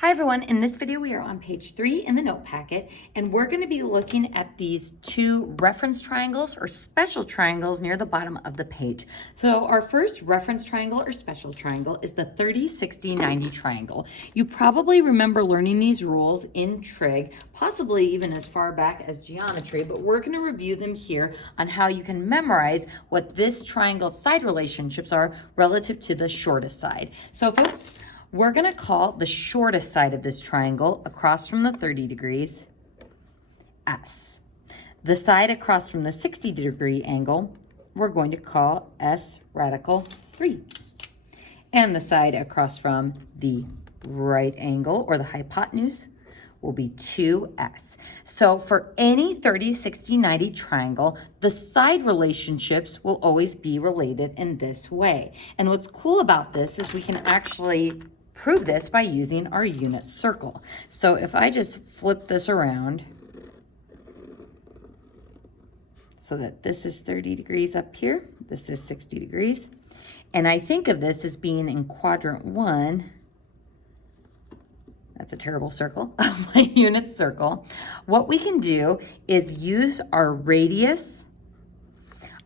Hi everyone, in this video we are on page 3 in the note packet and we're going to be looking at these two reference triangles or special triangles near the bottom of the page. So our first reference triangle or special triangle is the 30, 60, 90 triangle. You probably remember learning these rules in trig, possibly even as far back as geometry, but we're going to review them here on how you can memorize what this triangle's side relationships are relative to the shortest side. So folks, we're going to call the shortest side of this triangle across from the 30 degrees S. The side across from the 60-degree angle, we're going to call S radical 3. And the side across from the right angle or the hypotenuse will be 2S. So for any 30, 60, 90 triangle, the side relationships will always be related in this way. And what's cool about this is we can actually prove this by using our unit circle. So if I just flip this around so that this is 30 degrees up here, this is 60 degrees, and I think of this as being in quadrant 1, that's a terrible circle, my unit circle. What we can do is use our radius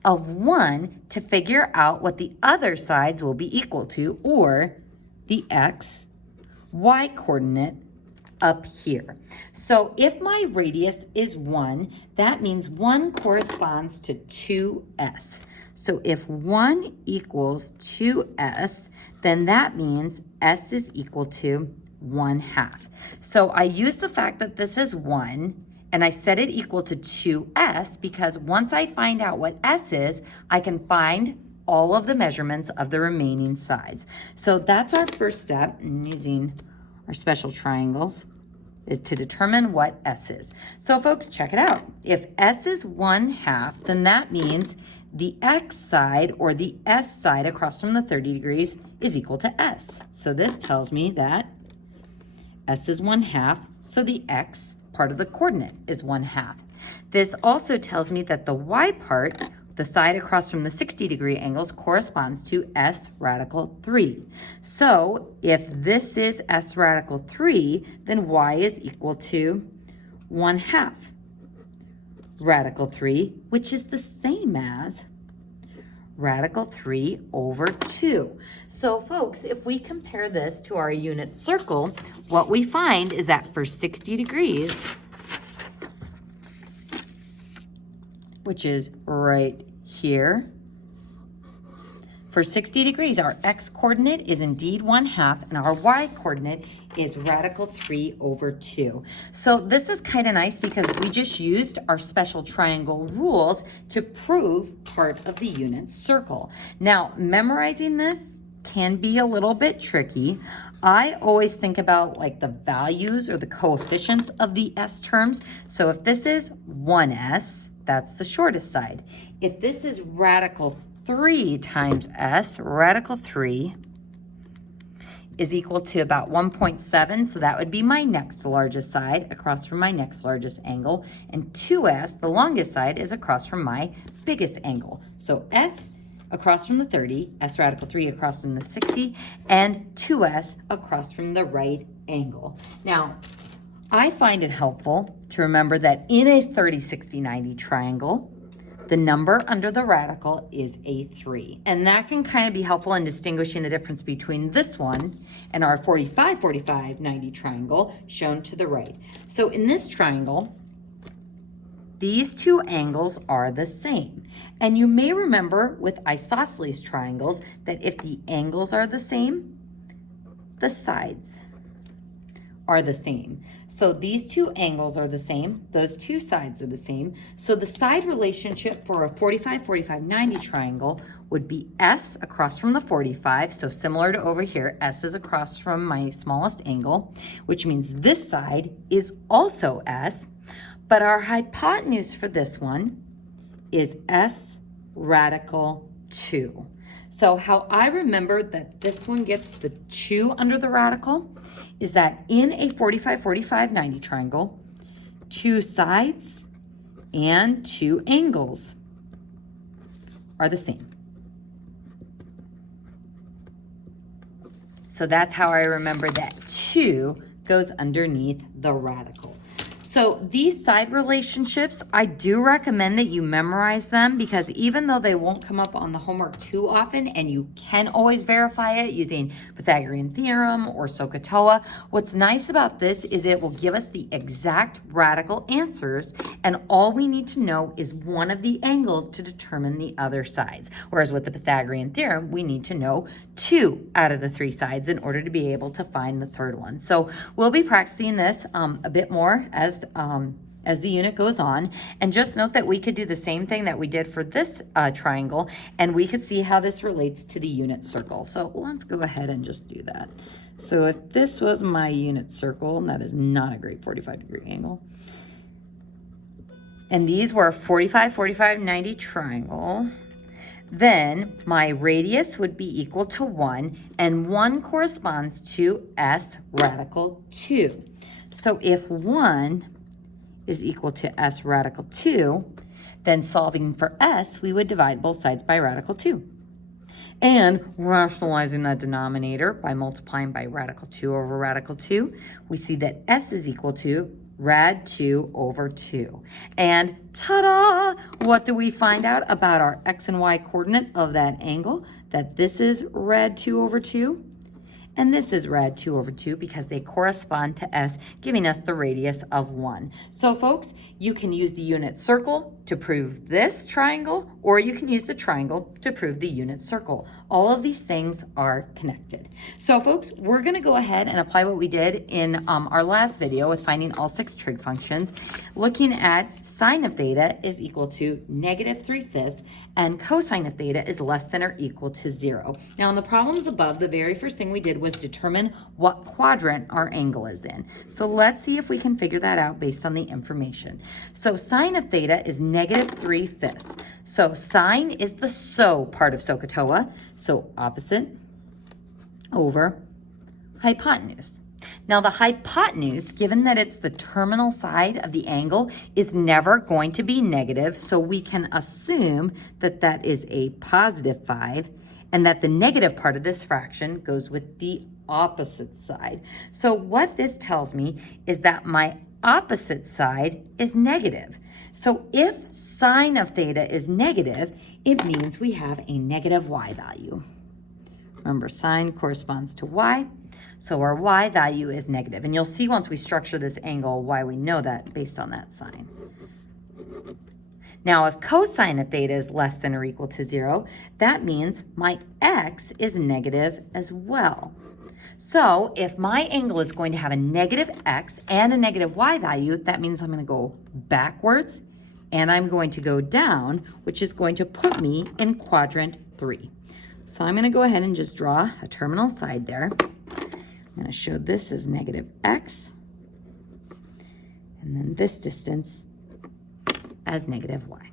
of 1 to figure out what the other sides will be equal to, or the x, y coordinate up here. So if my radius is 1, that means 1 corresponds to 2s. So if 1 equals 2s, then that means s is equal to 1/2. So I use the fact that this is 1 and I set it equal to 2s because once I find out what s is, I can find all of the measurements of the remaining sides. So that's our first step in using our special triangles, is to determine what s is. So folks, check it out. If s is 1/2, then that means the x side or the s side across from the 30 degrees is equal to s. So this tells me that s is 1/2, so the x part of the coordinate is 1/2. This also tells me that the y part, the side across from the 60-degree angles, corresponds to s radical 3. So if this is s radical 3, then y is equal to 1/2 radical 3, which is the same as radical 3 over 2. So folks, if we compare this to our unit circle, what we find is that for 60 degrees, which is right here, for 60 degrees, our x coordinate is indeed 1/2 and our y coordinate is radical 3 over 2. So this is kind of nice because we just used our special triangle rules to prove part of the unit circle. Now, memorizing this can be a little bit tricky. I always think about like the values or the coefficients of the s terms. So if this is 1s, that's the shortest side. If this is radical 3 times s, radical 3 is equal to about 1.7, so that would be my next largest side across from my next largest angle, and 2s, the longest side, is across from my biggest angle. So s across from the 30, s radical 3 across from the 60, and 2s across from the right angle. Now, I find it helpful to remember that in a 30, 60, 90 triangle, the number under the radical is a 3. And that can kind of be helpful in distinguishing the difference between this one and our 45, 45, 90 triangle shown to the right. So in this triangle, these two angles are the same. And you may remember with isosceles triangles that if the angles are the same, the sides are the same. So these two angles are the same, those two sides are the same. So the side relationship for a 45, 45, 90 triangle would be s across from the 45, so similar to over here, s is across from my smallest angle, which means this side is also s, but our hypotenuse for this one is s radical 2. So how I remember that this one gets the 2 under the radical is that in a 45, 45, 90 triangle, 2 sides and 2 angles are the same. So that's how I remember that 2 goes underneath the radical. So these side relationships, I do recommend that you memorize them, because even though they won't come up on the homework too often, and you can always verify it using Pythagorean theorem or SOHCAHTOA, what's nice about this is it will give us the exact radical answers, and all we need to know is one of the angles to determine the other sides. Whereas with the Pythagorean theorem, we need to know 2 out of the 3 sides in order to be able to find the third one. So we'll be practicing this a bit more as the unit goes on. And just note that we could do the same thing that we did for this triangle, and we could see how this relates to the unit circle. So let's go ahead and just do that. So if this was my unit circle, and that is not a great 45-degree angle, and these were a 45, 45, 90 triangle, then my radius would be equal to 1, and 1 corresponds to S radical 2. So if 1 is equal to S radical 2, then solving for S, we would divide both sides by radical 2. And rationalizing that denominator by multiplying by radical 2 over radical 2, we see that S is equal to rad 2 over 2. And ta-da! What do we find out about our X and Y coordinate of that angle? That this is rad 2 over 2. And this is rad 2 over 2 because they correspond to S, giving us the radius of 1. So folks, you can use the unit circle to prove this triangle, or you can use the triangle to prove the unit circle. All of these things are connected. So folks, we're going to go ahead and apply what we did in our last video with finding all 6 trig functions, looking at sine of theta is equal to -3/5, and cosine of theta is less than or equal to 0. Now in the problems above, the very first thing we did was determine what quadrant our angle is in. So let's see if we can figure that out based on the information. So sine of theta is -3/5. So sine is the so part of SOHCAHTOA, so opposite over hypotenuse. Now the hypotenuse, given that it's the terminal side of the angle, is never going to be negative, so we can assume that that is a +5, and that the negative part of this fraction goes with the opposite side. So what this tells me is that my opposite side is negative. So if sine of theta is negative, it means we have a negative y value. Remember, sine corresponds to y, so our y value is negative. And you'll see once we structure this angle why we know that based on that sign. Now, if cosine of theta is less than or equal to 0, that means my x is negative as well. So if my angle is going to have a negative x and a negative y value, that means I'm going to go backwards and I'm going to go down, which is going to put me in quadrant 3. So I'm going to go ahead and just draw a terminal side there. I'm going to show this as negative x, and then this distance as negative y.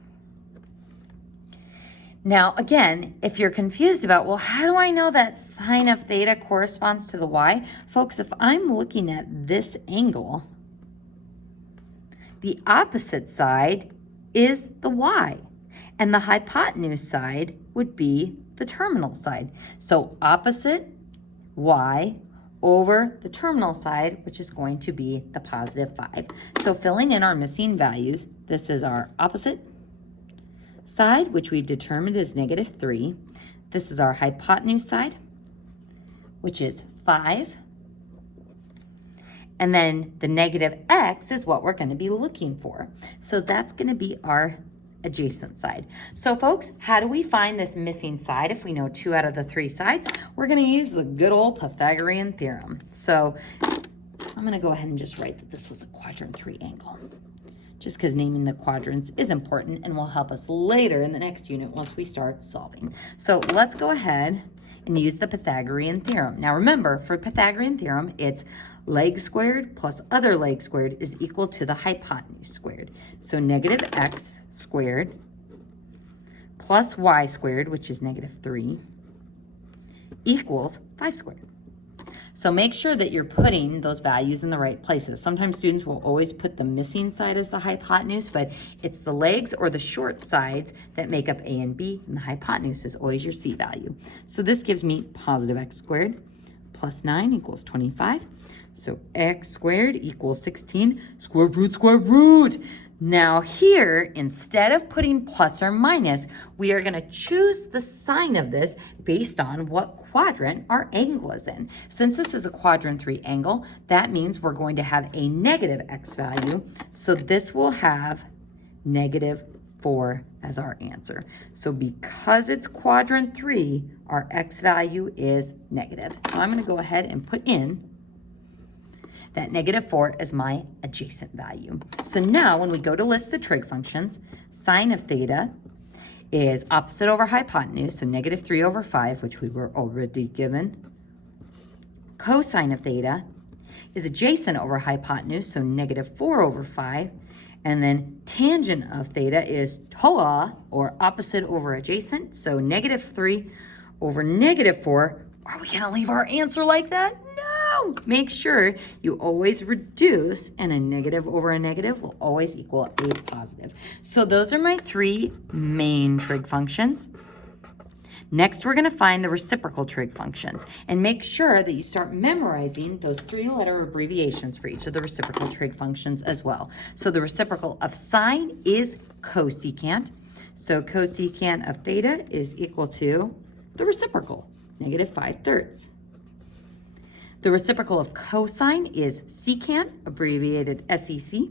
Now, again, if you're confused about, well, how do I know that sine of theta corresponds to the y? Folks, if I'm looking at this angle, the opposite side is the y, and the hypotenuse side would be the terminal side. So opposite y over the terminal side, which is going to be the +5. So filling in our missing values, this is our opposite side, which we've determined is -3. This is our hypotenuse side, which is 5. And then the negative x is what we're going to be looking for. So that's going to be our adjacent side. So folks, how do we find this missing side if we know 2 out of the 3 sides? We're going to use the good old Pythagorean theorem. So I'm going to go ahead and just write that this was a quadrant 3 angle, just because naming the quadrants is important and will help us later in the next unit once we start solving. So let's go ahead and use the Pythagorean theorem. Now remember, for Pythagorean theorem, it's leg squared plus other leg squared is equal to the hypotenuse squared. So negative x squared plus y squared, which is -3, equals 5 squared. So make sure that you're putting those values in the right places. Sometimes students will always put the missing side as the hypotenuse, but it's the legs or the short sides that make up A and B, and the hypotenuse is always your C value. So this gives me +x squared plus 9 equals 25. So x squared equals 16 square root square root. Now here, instead of putting plus or minus, we are going to choose the sign of this based on what quadrant our angle is in. Since this is a quadrant 3 angle, that means we're going to have a negative x value. So this will have negative 4 as our answer. So because it's quadrant 3, our x value is negative. So I'm going to go ahead and put in that negative 4 is my adjacent value. So now when we go to list the trig functions, sine of theta is opposite over hypotenuse, so negative 3 over 5, which we were already given. Cosine of theta is adjacent over hypotenuse, so negative 4 over 5. And then tangent of theta is TOA, or opposite over adjacent, so negative 3 over negative 4. Are we going to leave our answer like that? No! Make sure you always reduce, and a negative over a negative will always equal a positive. So those are my 3 main trig functions. Next, we're going to find the reciprocal trig functions, and make sure that you start memorizing those 3-letter abbreviations for each of the reciprocal trig functions as well. So the reciprocal of sine is cosecant. So cosecant of theta is equal to the reciprocal, negative 5/3. The reciprocal of cosine is secant, abbreviated SEC,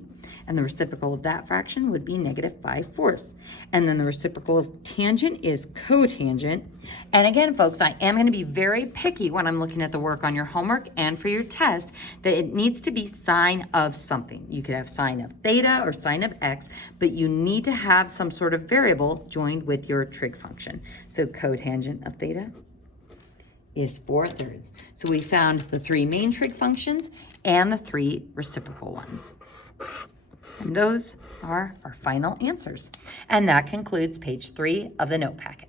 and the reciprocal of that fraction would be negative 5/4. And then the reciprocal of tangent is cotangent. And again, folks, I am going to be very picky when I'm looking at the work on your homework and for your test, that it needs to be sine of something. You could have sine of theta or sine of x, but you need to have some sort of variable joined with your trig function. So cotangent of theta is 4/3. So we found the 3 main trig functions and the 3 reciprocal ones. And those are our final answers. And that concludes page 3 of the note packet.